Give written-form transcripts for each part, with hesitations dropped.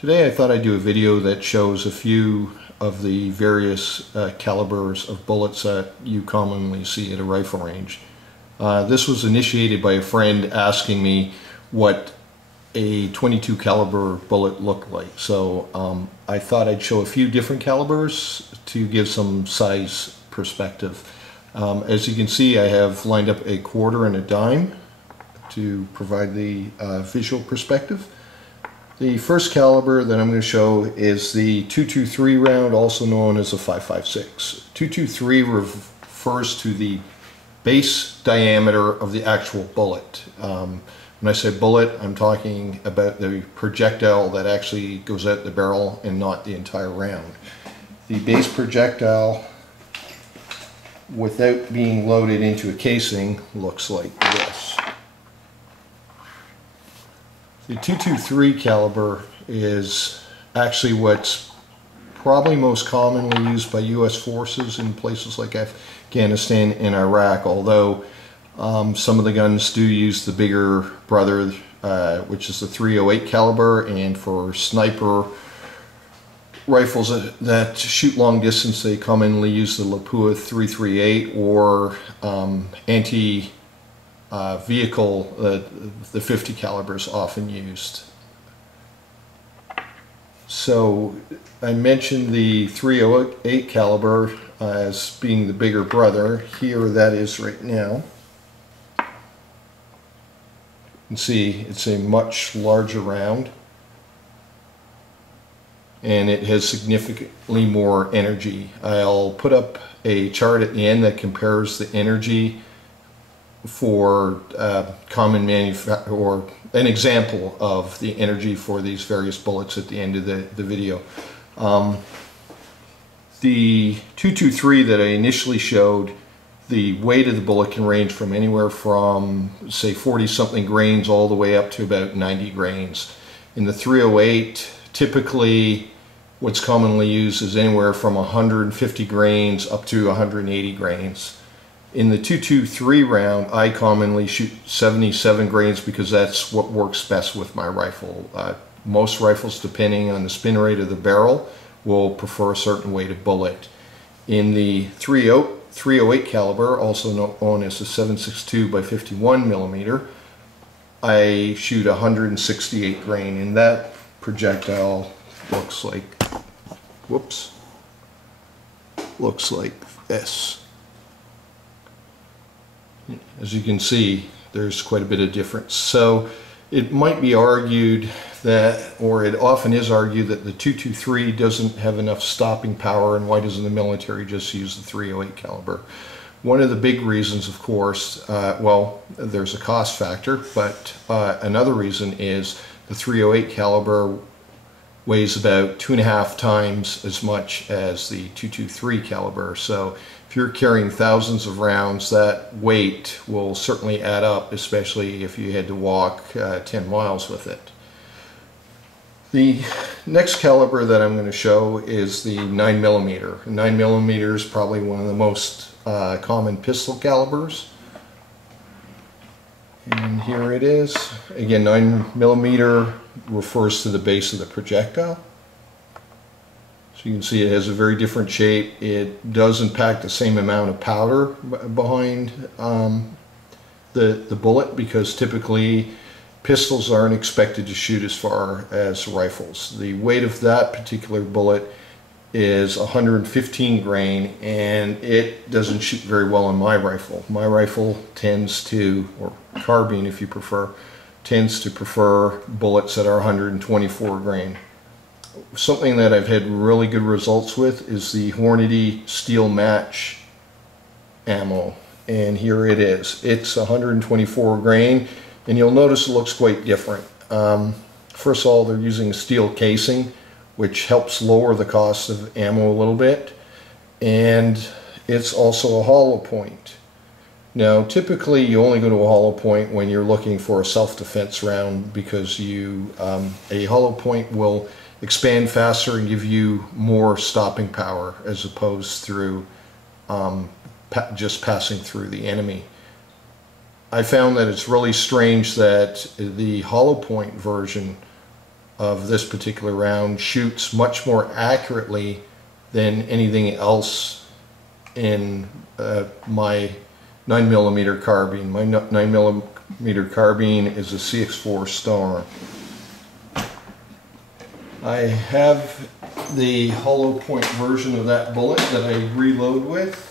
Today I thought I'd do a video that shows a few of the various calibers of bullets that you commonly see at a rifle range. This was initiated by a friend asking me what a .22 caliber bullet looked like. So I thought I'd show a few different calibers to give some size perspective. As you can see, I have lined up a quarter and a dime to provide the visual perspective. The first caliber that I'm going to show is the .223 round, also known as a 5.56. .223 refers to the base diameter of the actual bullet. When I say bullet, I'm talking about the projectile that actually goes out the barrel and not the entire round. The base projectile, without being loaded into a casing, looks like this. The .223 caliber is actually what's probably most commonly used by U.S. forces in places like Afghanistan and Iraq, although some of the guns do use the bigger brother, which is the .308 caliber, and for sniper rifles that shoot long distance, they commonly use the Lapua .338 or vehicle, the 50 caliber is often used. So I mentioned the .308 caliber as being the bigger brother. Here that is right now. You can see it's a much larger round, and it has significantly more energy. I'll put up a chart at the end that compares the energy for common manufacture, or an example of the energy for these various bullets at the end of the video. The .223 that I initially showed, the weight of the bullet can range from anywhere from, say, 40 something grains all the way up to about 90 grains. In the .308, typically what's commonly used is anywhere from 150 grains up to 180 grains. In the .223 round, I commonly shoot 77 grains because that's what works best with my rifle. Most rifles, depending on the spin rate of the barrel, will prefer a certain weight of bullet. In the .308 caliber, also known as the 7.62 by 51 millimeter, I shoot 168 grain, and that projectile looks like, looks like this. As you can see, there's quite a bit of difference. So it might be argued that, or it often is argued, that the .223 doesn't have enough stopping power, and why doesn't the military just use the .308 caliber? One of the big reasons, of course, well, there's a cost factor, but another reason is the .308 caliber weighs about 2.5 times as much as the .223 caliber. So if you're carrying thousands of rounds, that weight will certainly add up, especially if you had to walk 10 miles with it. The next caliber that I'm going to show is the 9mm. 9mm is probably one of the most common pistol calibers. And here it is. Again, 9mm refers to the base of the projectile. So you can see it has a very different shape. It doesn't pack the same amount of powder behind the bullet, because typically pistols aren't expected to shoot as far as rifles. The weight of that particular bullet is 115 grain, and it doesn't shoot very well on my rifle. My rifle tends to, or carbine if you prefer, tends to prefer bullets that are 124 grain. Something that I've had really good results with is the Hornady Steel Match ammo, and here it is. It's 124 grain, and you'll notice it looks quite different. First of all, they're using a steel casing, which helps lower the cost of ammo a little bit, and it's also a hollow point. Now, typically you only go to a hollow point when you're looking for a self-defense round, because a hollow point will expand faster and give you more stopping power, as opposed through just passing through the enemy. I found that it's really strange that the hollow point version of this particular round shoots much more accurately than anything else in my 9mm carbine. My 9mm carbine is a CX4 Star. I have the hollow point version of that bullet that I reload with,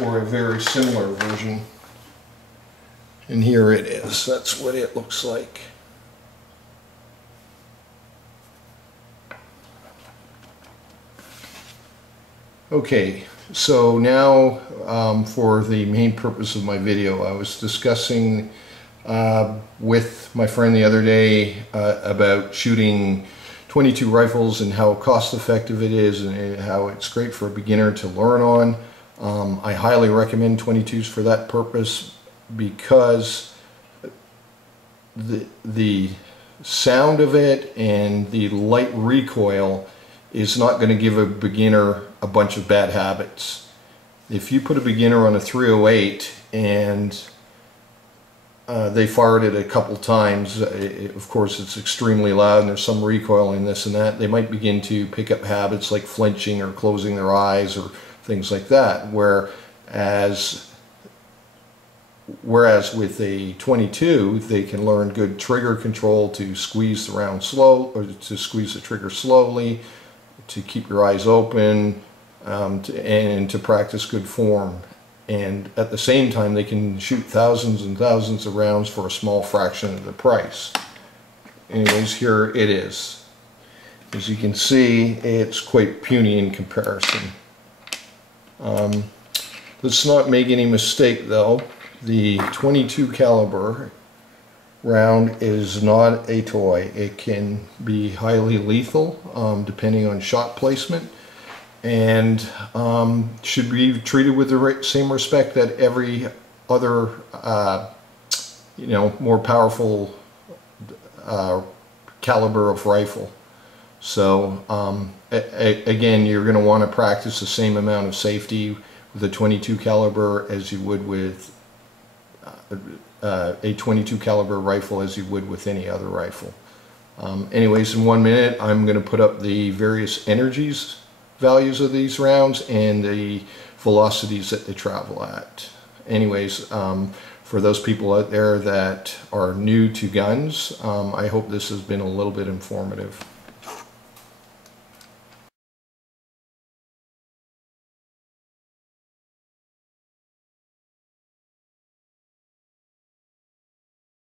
or a very similar version. And here it is. That's what it looks like. Okay, so now for the main purpose of my video, I was discussing with my friend the other day about shooting 22 rifles and how cost effective it is and how it's great for a beginner to learn on. I highly recommend 22s for that purpose because the sound of it and the light recoil is not going to give a beginner a bunch of bad habits. If you put a beginner on a 308 and they fired it a couple times, of course it's extremely loud and there's some recoil in this and that, they might begin to pick up habits like flinching or closing their eyes or things like that. Whereas with a 22, they can learn good trigger control to squeeze the round slow, or to squeeze the trigger slowly, to keep your eyes open, and to practice good form. And at the same time, they can shoot thousands and thousands of rounds for a small fraction of the price. Anyways, here it is. As you can see, it's quite puny in comparison. Let's not make any mistake though. The 22 caliber round is not a toy. It can be highly lethal depending on shot placement, and should be treated with the same respect that every other more powerful caliber of rifle. So again, you're going to want to practice the same amount of safety with a 22 caliber as you would with a 22 caliber rifle as you would with any other rifle. Anyways, in 1 minute I'm going to put up the various values of these rounds and the velocities that they travel at. Anyways, for those people out there that are new to guns, I hope this has been a little bit informative.